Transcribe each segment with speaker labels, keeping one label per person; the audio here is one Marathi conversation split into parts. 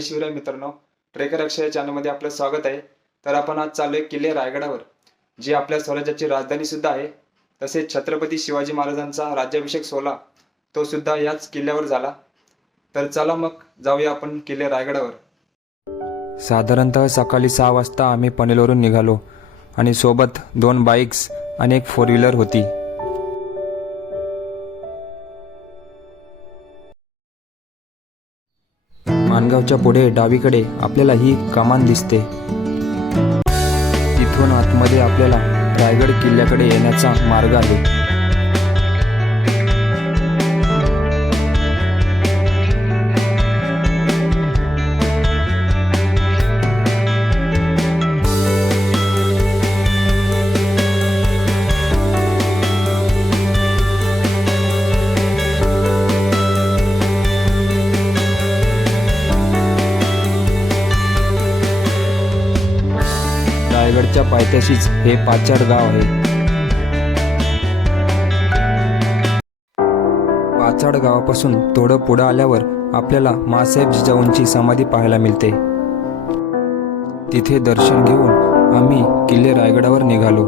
Speaker 1: जय शिवराय मित्रांनो ट्रेकर अक्षय चॅनलमध्ये आपलं स्वागत आहे. तर आपण आज चालू आहे किल्ले रायगडावर जी आपल्या स्वराज्याची राजधानी सुद्धा आहे. तसेच छत्रपती शिवाजी महाराजांचा राज्याभिषेक सोहळा तो सुद्धा याच किल्ल्यावर झाला. तर चला मग जाऊया आपण किल्ले रायगडावर. साधारणतः सकाळी सहा वाजता आम्ही पनेलवरून निघालो आणि सोबत दोन बाईक्स आणि एक फोर व्हीलर होती. मानगावच्या पुढे डावीकडे आपल्याला ही कमान दिसते. तिथून आतमध्ये आपल्याला रायगड किल्ल्याकडे येण्याचा मार्ग आहे. पायथ्याशीच हे पाचाड गाव आहे. पाचाड गावापासून थोडं पुढं आल्यावर आपल्याला मासाहेब जिजाऊंची समाधी पाहायला मिळते. तिथे दर्शन घेऊन आम्ही किल्ले रायगडावर निघालो.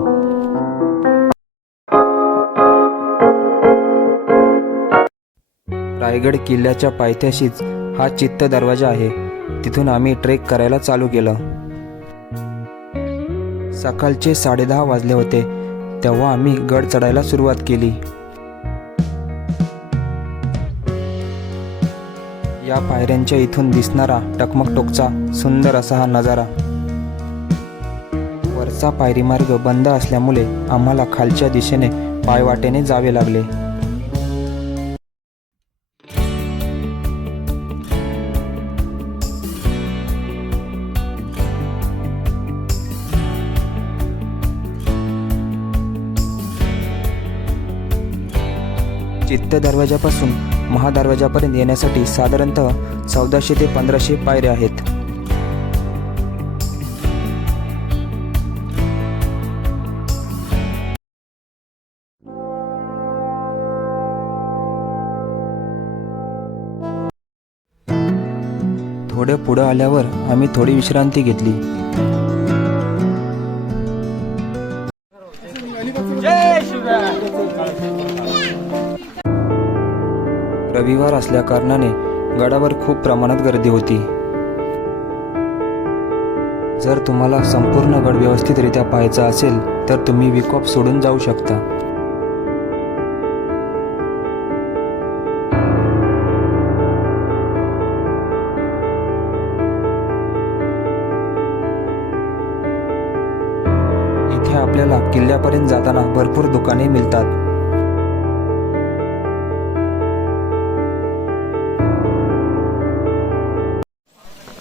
Speaker 1: रायगड किल्ल्याच्या पायथ्याशीच हा चित्त दरवाजा आहे. तिथून आम्ही ट्रेक करायला चालू केलं. सकाळचे साडेदहा वाजले होते. तेव्हा आम्ही गड चढायला सुरुवात केली. या पायऱ्यांच्या इथून दिसणारा टकमकटोकचा सुंदर असा हा नजारा. वरचा पायरी मार्ग बंद असल्यामुळे आम्हाला खालच्या दिशेने पायवाटेने जावे लागले. चित्त दरवाजापासून महादरवाजापर्यंत येण्यासाठी साधारणतः चौदाशे ते पंधराशे पायऱ्या आहेत. थोडे पुढं आल्यावर आम्ही थोडी विश्रांती घेतली. रविवार असल्याकारणाने गडावर खूप प्रमाणात गर्दी होती. जर तुम्हाला संपूर्ण गड व्यवस्थितरित्या पाहायचा असेल तर तुम्ही विकॉप सोडून जाऊ शकता.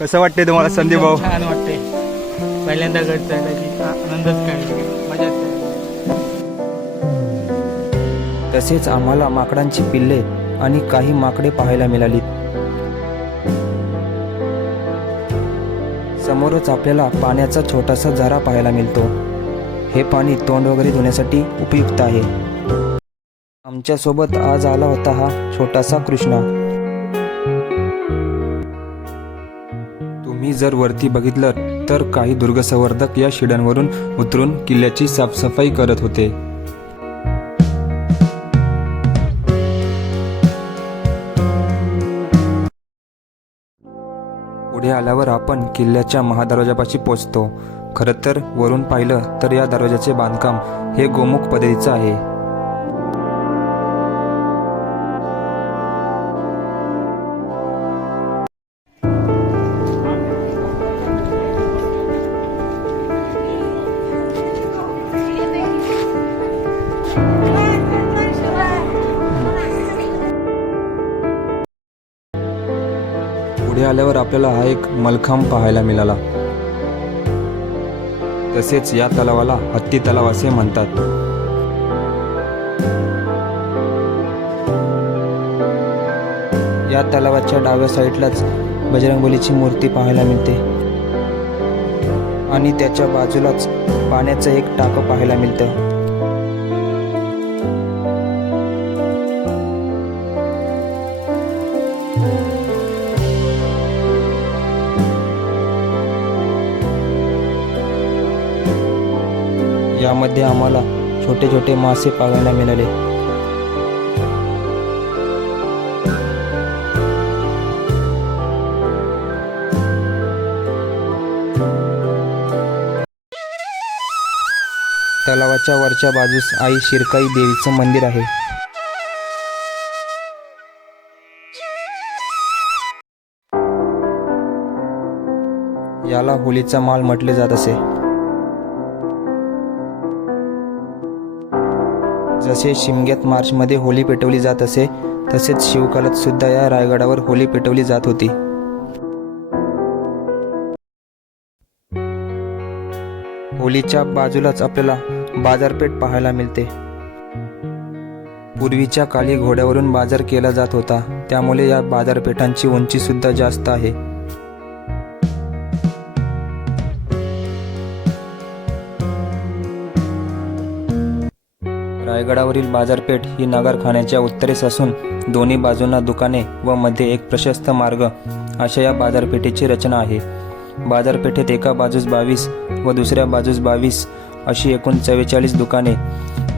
Speaker 2: कसं वाटते तुम्हाला संदीप भाऊ?
Speaker 3: छान वाटते पहिल्यांदा चढायची आनंदच काय.
Speaker 1: तसेच आम्हाला माकडांची पिल्ले आणि काही माकडे पाहायला मिळाली समोरच आपल्याला पाण्याचा छोटासा झरा पाहायला मिळतो. हे पाणी तोंड वगैरे धुण्यासाठी उपयुक्त आहे. आमच्यासोबत आज आला होता हा छोटासा कृष्णा. आणि जर वरती बघितलं तर काही दुर्गसंवर्धक या शिड्यांवरून उतरून किल्ल्याची साफसफाई करत होते. पुढे आल्यावर आपण किल्ल्याच्या महादरवाजापाशी पोचतो. खरं तर वरून पाहिलं तर या दरवाजाचे बांधकाम हे गोमुख पद्धतीचं आहे. पुढे आल्यावर आपल्याला हा एक मलखांब पाहायला मिळाला. तसेच या तलावाला हत्ती तलाव असे म्हणतात. या तलावाच्या डाव्या साईडलाच बजरंगबलीची मूर्ती पाहायला मिळते. आणि त्याच्या बाजूलाच पाण्याचं एक टाकं पाहायला मिळतं. यामध्ये आम्हाला छोटे छोटे मासे पाहायला मिळाले. तलावाच्या वरच्या बाजूस आई शिरकाई देवीचं मंदिर आहे. याला होलीचा माल म्हटले जात असे. जसे शिमग्यात मार्चमध्ये होली पेटवली जात असे तसेच शिवकालात सुद्धा या रायगडावर होली पेटवली जात होती. होलीच्या बाजूलाच आपल्याला बाजारपेठ पाहायला मिळते. पूर्वीच्या काली घोड्यावरून बाजार केला जात होता त्यामुळे या बाजारपेठांची उंची सुद्धा जास्त आहे. रायगडावरील बाजारपेठ ही नगरखान्याच्या उत्तरेस असून दोन्ही बाजूंना दुकाने व मध्ये एक प्रशस्त मार्ग अशा या बाजारपेठेची रचना आहे. बाजारपेठेत एका बाजूस बावीस व दुसऱ्या बाजूस बावीस अशी एकूण चव्वेचाळीस दुकाने.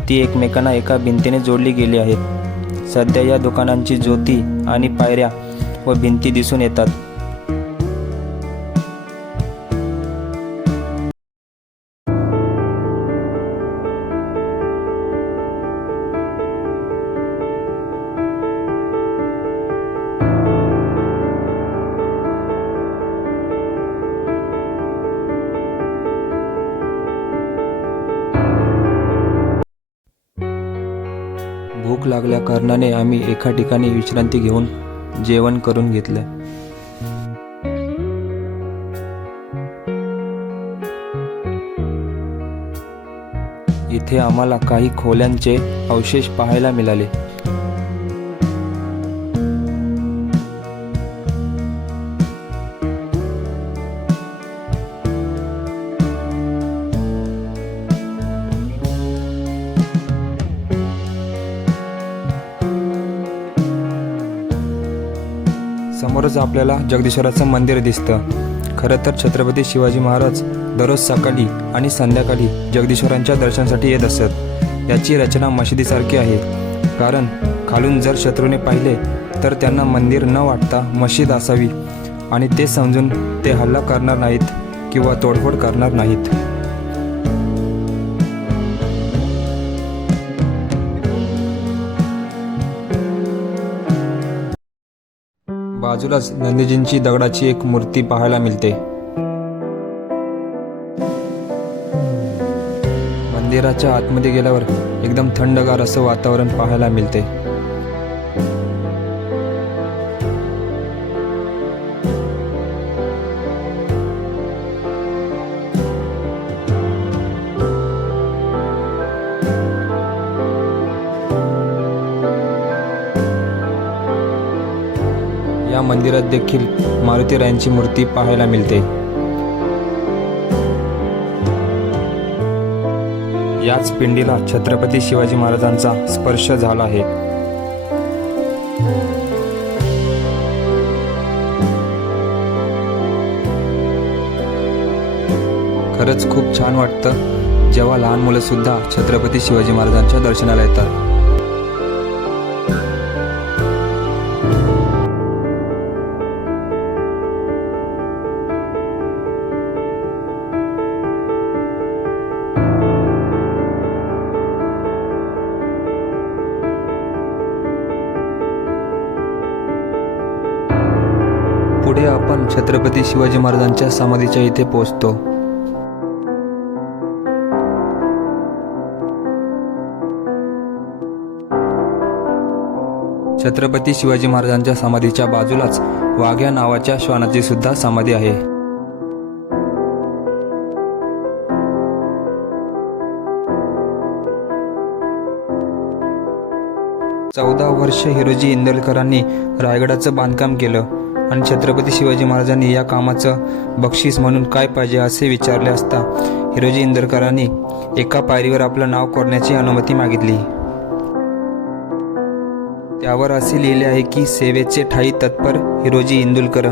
Speaker 1: ती एकमेकांना एका भिंतीने जोडली गेली आहेत. सध्या या दुकानांची ज्योती आणि पायऱ्या व भिंती दिसून येतात. लागल्या कारणाने आम्ही एका ठिकाणी विश्रांती घेऊन जेवण करून घेतले. इथे आम्हाला काही खोल्यांचे अवशेष पाहायला मिळाले. आपल्याला जगदीश्वराचं मंदिर दिसतं. खरं तर छत्रपती शिवाजी महाराज दररोज सकाळी आणि संध्याकाळी जगदीश्वरांच्या दर्शनासाठी येत असत. याची रचना मशिदीसारखी आहे. कारण खालून जर शत्रूने पाहिले तर त्यांना मंदिर न वाटता मशीद असावी. आणि ते समजून ते हल्ला करणार नाहीत किंवा तोडफोड करणार नाहीत. बाजूलाच नंदीजींची दगडाची एक मूर्ती पाहायला मिळते. मंदिराच्या आतमध्ये गेल्यावर एकदम थंडगार असं वातावरण पाहायला मिळते. मंदिरात देखील मारुतीरायांची मूर्ती पाहायला मिळते. याच पिंडीला छत्रपती शिवाजी महाराजांचा स्पर्श झाला आहे. खरंच खूप छान वाटतं जेव्हा लहान मुलं सुद्धा छत्रपती शिवाजी महाराजांच्या दर्शनाला येतात. शिवाजी महाराजांच्या समाधीच्या इथे पोहोचतो. छत्रपती शिवाजी महाराजांच्या समाधीच्या बाजूलाच वाघ्या नावाच्या श्वानाची सुद्धा समाधी आहे. चौदा वर्ष हिरोजी इंदलकरांनी रायगडाचं बांधकाम केलं. आणि छत्रपती शिवाजी महाराजांनी या कामाचं बक्षीस म्हणून काय पाहिजे असे विचारले असता हिरोजी इंदरकरांनी एका पायरीवर आपलं नाव कोरण्याची अनुमती मागितली. त्यावर असे लिहिले आहे की सेवेचे ठाई तत्पर हिरोजी इंदुलकर.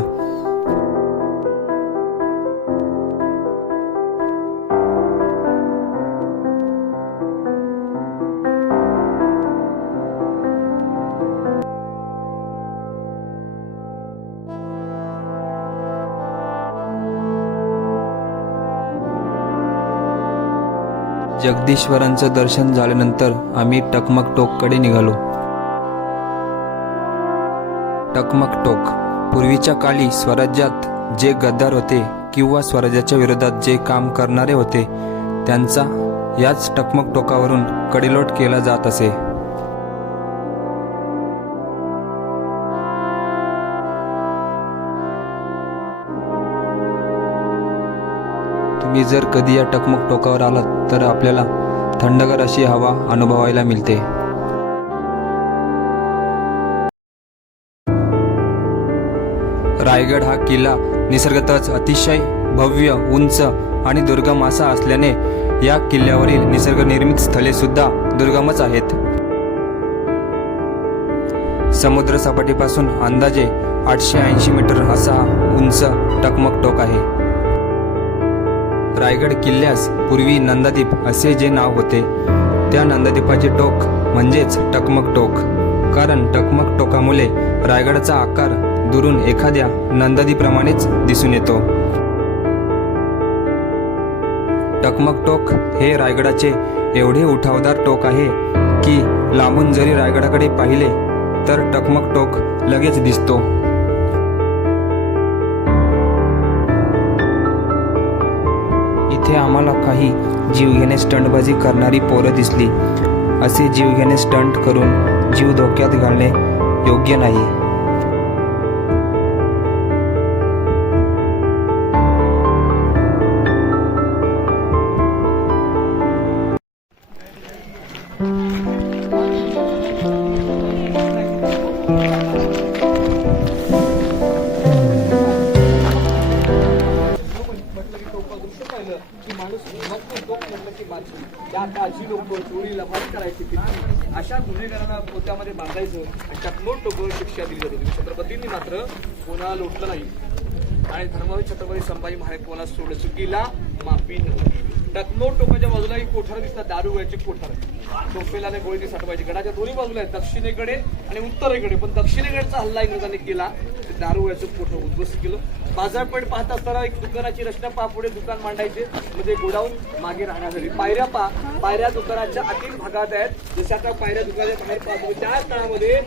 Speaker 1: जगदीश्वरांचं दर्शन झाल्यानंतर आम्ही टकमक टोककडे निघालो. टकमक टोक पूर्वीच्या काळी स्वराज्यात जे गद्दार होते किंवा स्वराज्याच्या विरोधात जे काम करणारे होते त्यांचा याच टकमक टोकावरून कडेलोट केला जात असे. तुम्ही जर कधी या टकमक टोकावर आलात तर आपल्याला थंडगार अशी हवा अनुभवायला मिळते. रायगड हा किल्ला निसर्गतच अतिशय भव्य उंच आणि दुर्गम असा असल्याने या किल्ल्यावरील निसर्गनिर्मित स्थळे सुद्धा दुर्गमच आहेत. समुद्र सपाटीपासून अंदाजे आठशे ऐंशी मीटर असा उंच टकमक टोक आहे. रायगड किल्ल्यास पूर्वी नंदादीप असे जे नाव होते त्या नंदादीपाचे टोक म्हणजेच टकमक टोक. कारण टकमक टोकामुळे रायगडचा आकार दुरून एखाद्या नंदादीप्रमाणेच दिसून येतो. टकमक टोक हे रायगडाचे एवढे उठावदार टोक आहे की लांबून जरी रायगडाकडे पाहिले तर टकमक टोक लगेच दिसतो. इथे आम्हाला काही जीवघेणे स्टंटबाजी करणारी पोरं दिसली. असे जीवघेणे स्टंट करून जीव धोक्यात घालणे योग्य नाही.
Speaker 4: टोकाच्या बाजूला एक कोठार दिसतात. दारू व्हायचे कोठार. टोपेला आणि गोळी साठवायची. गडाच्या दोन्ही बाजूला आहेत. दक्षिणेकडे आणि उत्तरेकडे. पण दक्षिणेकडचा हल्ला इंग्रजांनी केला. दारू व्हायचं कोठार उद्ध्वस्त केलं. बाजारपेठ पाहत असताना एक दुकानाची रचना पहा पुढे दुकान मांडायचे. म्हणजे गोडाऊन मागे राहण्यासाठी पायऱ्या पा पायऱ्या दुकानाच्या आतील भागात आहेत. जसं आता पायऱ्या दुकानाच्या बाहेर पाहतो त्या काळामध्ये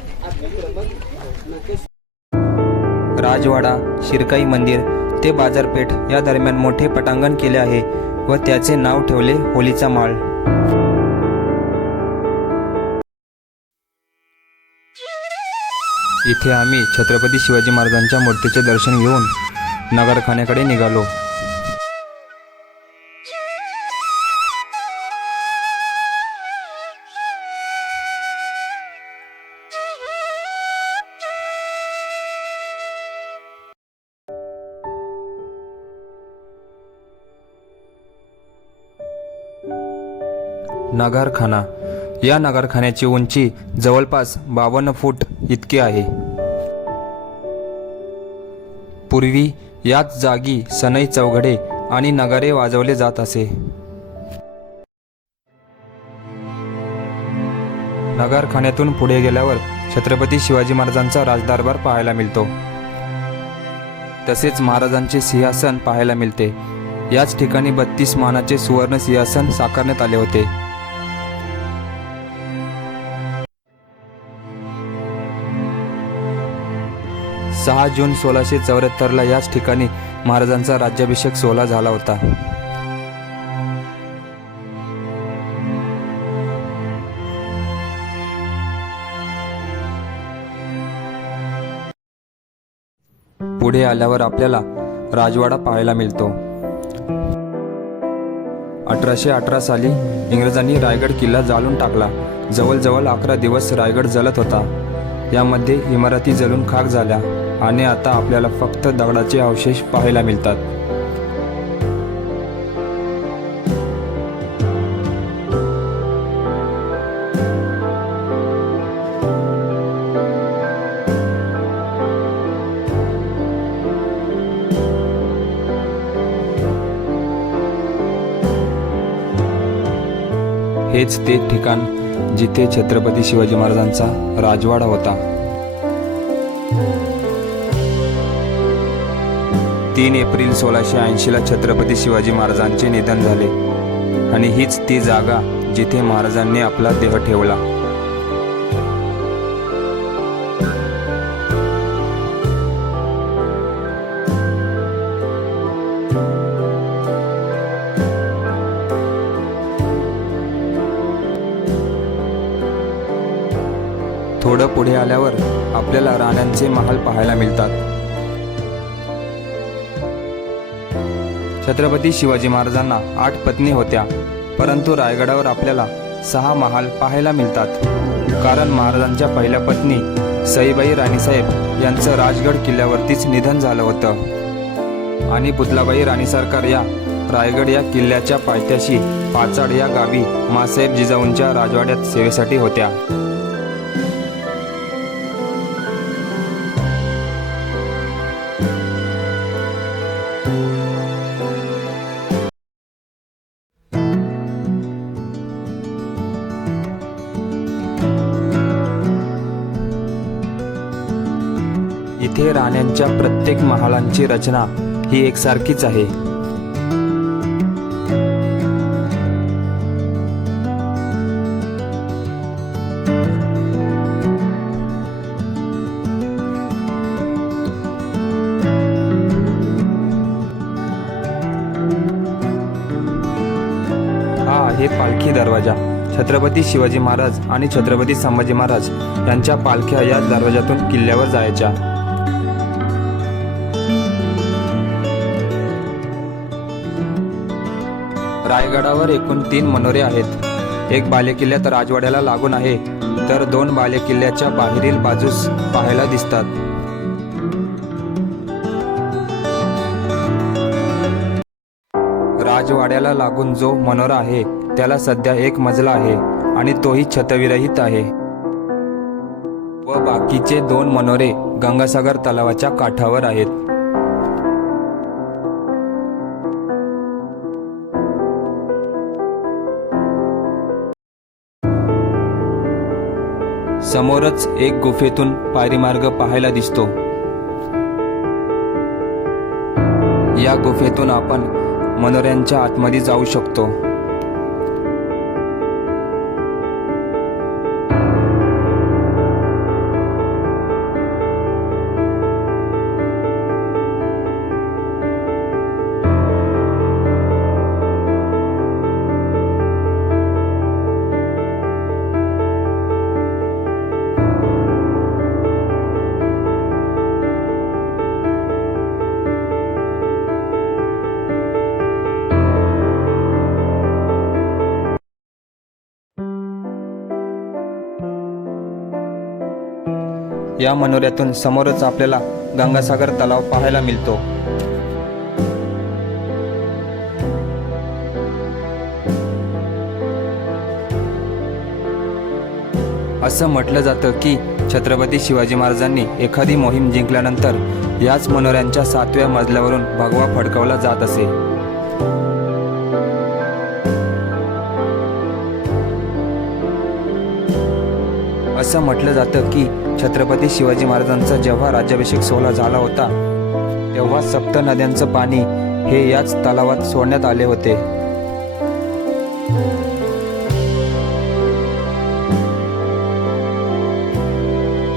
Speaker 1: राजवाडा शिरकाई मंदिर ते बाजारपेठ या दरम्यान मोठे पटांगण केले आहे. व त्याचे नाव ठेवले होलीचा माळ. इथे आम्ही छत्रपती शिवाजी महाराजांच्या मूर्तीचे दर्शन घेऊन नगरखान्याकडे निघालो. नगारखाना. या नगारखान्याची उंची जवळपास बावन्न फूट इतकी आहे. पूर्वी याच जागी सनई चौघडे आणि नगारे वाजवले जात असे. नगारखान्यातून पुढे गेल्यावर छत्रपती शिवाजी महाराजांचा राजदरबार पाहायला मिळतो. तसेच महाराजांचे सिंहासन पाहायला मिळते. याच ठिकाणी बत्तीस मानाचे सुवर्ण सिंहासन साकारण्यात आले होते. सहा जून सोळाशे चौऱ्याहत्तरला याच ठिकाणी महाराजांचा राज्याभिषेक सोहळा झाला होता. पुढे आल्यावर आपल्याला राजवाडा पाहायला मिळतो. अठराशे अठरा साली इंग्रजांनी रायगड किल्ला जाळून टाकला. जवळजवळ अकरा दिवस रायगड जलत होता. यामध्ये इमारती जळून खाक झाल्या. आणि आता आपल्याला फक्त दगडाचे अवशेष पाहायला मिळतात. हेच ते ठिकाण जिथे छत्रपती शिवाजी महाराजांचा राजवाडा होता. तीन एप्रिल सोळाशे ऐंशीला छत्रपती शिवाजी महाराजांचे निधन झाले. आणि हीच ती जागा जिथे महाराजांनी आपला देह ठेवला. थोडं पुढे आल्यावर आपल्याला राण्यांचे महाल पाहायला मिळतात. छत्रपती शिवाजी महाराजांना आठ पत्नी होत्या. परंतु रायगडावर आपल्याला सहा महाल पाहायला मिळतात. कारण महाराजांच्या पहिल्या पत्नी सईबाई राणीसाहेब यांचं राजगड किल्ल्यावरतीच निधन झालं होतं. आणि पुतलाबाई राणी सरकार या रायगड या किल्ल्याच्या पायथ्याशी पाचाड या गावी मासाहेब जिजाऊंच्या राजवाड्यात सेवेसाठी होत्या. येथे राण्यांच्या प्रत्येक महालांची रचना ही एकसारखीच आहे. हा आहे पालखी दरवाजा. छत्रपती शिवाजी महाराज आणि छत्रपती संभाजी महाराज यांच्या पालख्या या दरवाजातून किल्ल्यावर जायच्या. रायगडावर एकूण तीन मनोरे आहेत. एक बालेकिल्ल्यात राजवाड्याला लागून आहे तर दोन बालेकिल्ल्याच्या बाहेरील बाजूस पाहायला दिसतात. राजवाड्याला लागून जो मनोरा आहे त्याला सध्या एक मजला आहे आणि तोही छतविरहित आहे. व बाकीचे दोन मनोरे गंगासागर तलावाच्या काठावर आहेत. समोरच एक गुफेतून पायरीमार्ग पाहायला दिसतो. या गुफेतून आपण मनोऱ्यांच्या आतमध्ये जाऊ शकतो. या मनोऱ्यातून समोरच आपल्याला गंगासागर तलाव पाहायला मिळतो. असं म्हटलं जातं की छत्रपती शिवाजी महाराजांनी एखादी मोहीम जिंकल्यानंतर याच मनोऱ्यांच्या सातव्या मजल्यावरून भगवा फडकवला जात असे. असं म्हटलं जातं की छत्रपती शिवाजी महाराजांचा जेव्हा राज्याभिषेक सोहळा झाला होता तेव्हा सप्त नद्यांचं पाणी हे याच तलावात सोडण्यात आले होते.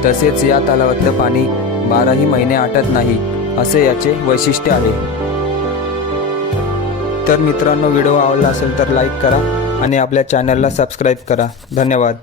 Speaker 1: तसेच या तलावातलं पाणी बाराही महिने आटत नाही असे याचे वैशिष्ट्य आहे. तर मित्रांनो व्हिडिओ आवडला असेल तर लाईक करा आणि आपल्या चॅनलला सबस्क्राईब करा. धन्यवाद.